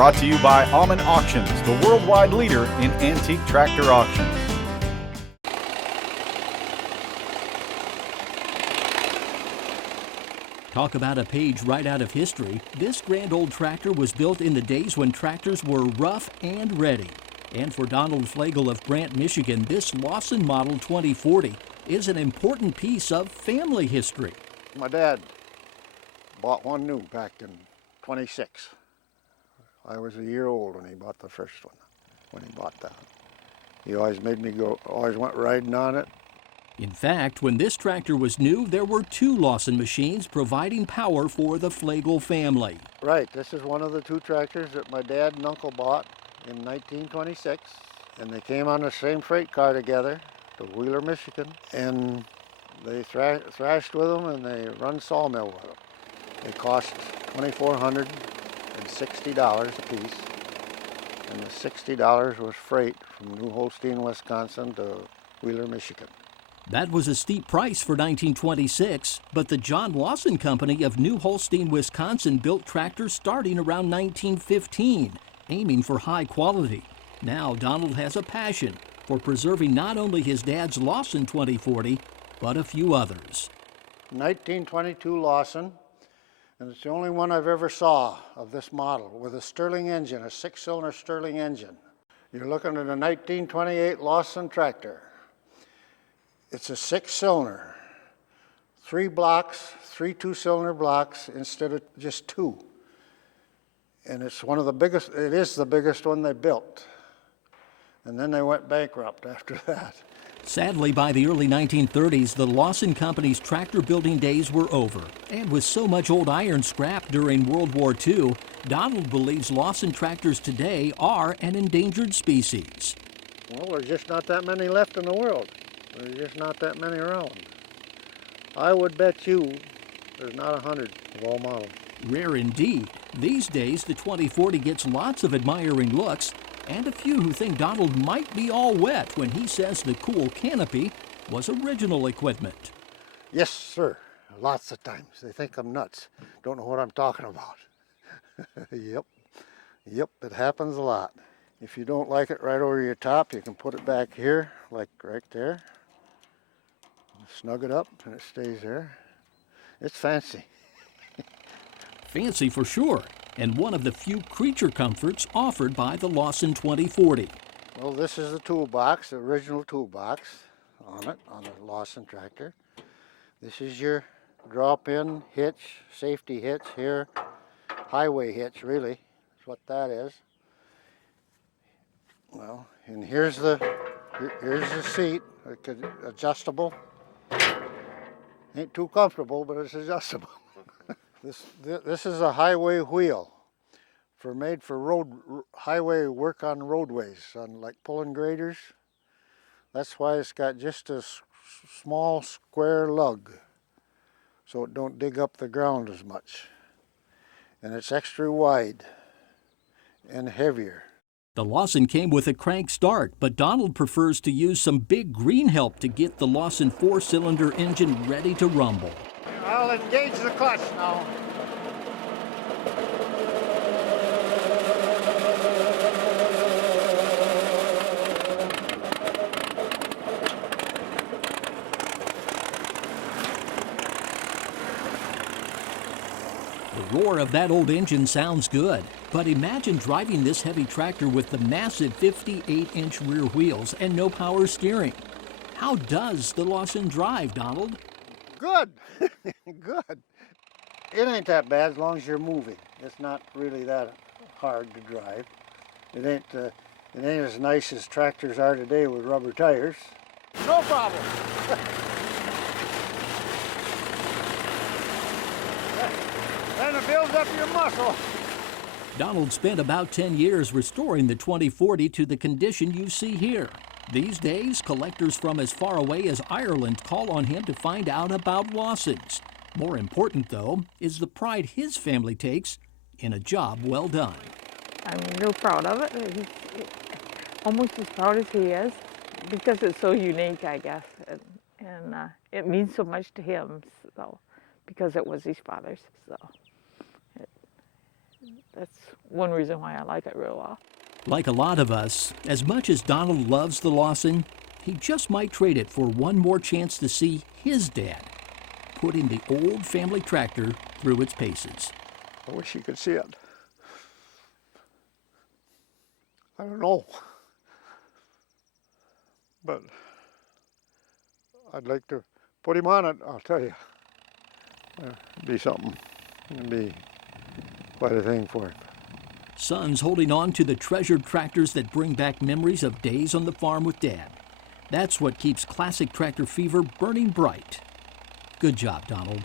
Brought to you by Alman Auctions, the worldwide leader in antique tractor auctions. Talk about a page right out of history. This grand old tractor was built in the days when tractors were rough and ready. And for Donald Flegel of Brant, Michigan, this Lauson Model 2040 is an important piece of family history. My dad bought one new back in '26. I was a year old when he bought the first one, when he bought that. He always made me go, always went riding on it. In fact, when this tractor was new, there were two Lauson machines providing power for the Flegel family. Right, this is one of the two tractors that my dad and uncle bought in 1926, and they came on the same freight car together to Wheeler, Michigan, and they thrashed with them and they run sawmill with them. They cost $2,460 a piece, and the $60 was freight from New Holstein, Wisconsin to Wheeler, Michigan. That was a steep price for 1926, but the John Lauson Company of New Holstein, Wisconsin built tractors starting around 1915, aiming for high quality. Now Donald has a passion for preserving not only his dad's Lauson 2040, but a few others. 1922 Lauson, and it's the only one I've ever saw of this model with a Stirling engine, a 6-cylinder Stirling engine. You're looking at a 1928 Lauson tractor. It's a 6-cylinder, 3 blocks, 3 2-cylinder blocks instead of just 2. And it's one of the biggest, it is the biggest one they built. And then they went bankrupt after that. Sadly, by the early 1930s, the Lauson Company's tractor building days were over. And with so much old iron scrapped during World War II, Donald believes Lauson tractors today are an endangered species. Well, there's just not that many left in the world. There's just not that many around. I would bet you there's not 100 of all models. Rare indeed. These days, the 2040 gets lots of admiring looks, and a few who think Donald might be all wet when he says the cool canopy was original equipment. Yes, sir. Lots of times. They think I'm nuts. Don't know what I'm talking about. Yep, it happens a lot. If you don't like it right over your top, you can put it back here, like right there. Snug it up and it stays there. It's fancy. Fancy for sure, and one of the few creature comforts offered by the Lauson 2040. Well, this is the toolbox, the original toolbox on it, on the Lauson tractor. This is your drop-in hitch, safety hitch here, highway hitch really, is what that is. Well, and here's the seat, adjustable. Ain't too comfortable, but it's adjustable. This is a highway wheel made for highway work on roadways, on like pulling graders. That's why it's got just a small square lug, so it don't dig up the ground as much. And it's extra wide and heavier. The Lauson came with a crank start, but Donald prefers to use some big green help to get the Lauson 4-cylinder engine ready to rumble. I'll engage the clutch now. The roar of that old engine sounds good, but imagine driving this heavy tractor with the massive 58-inch rear wheels and no power steering. How does the Lauson drive, Donald? Good, good. It ain't that bad as long as you're moving. It's not really that hard to drive. It ain't as nice as tractors are today with rubber tires. No problem. Then it builds up your muscle. Donald spent about 10 years restoring the 2040 to the condition you see here. These days, collectors from as far away as Ireland call on him to find out about Lausons. More important, though, is the pride his family takes in a job well done. I'm real proud of it. Almost as proud as he is, because it's so unique, I guess, and it means so much to him. So, because it was his father's. So, that's one reason why I like it real well. Like a lot of us, as much as Donald loves the Lauson, he just might trade it for one more chance to see his dad putting the old family tractor through its paces. I wish you could see it. I don't know. But I'd like to put him on it, I'll tell you. It'd be something. It'd be quite a thing for him. Sons holding on to the treasured tractors that bring back memories of days on the farm with Dad. That's what keeps classic tractor fever burning bright. Good job, Donald.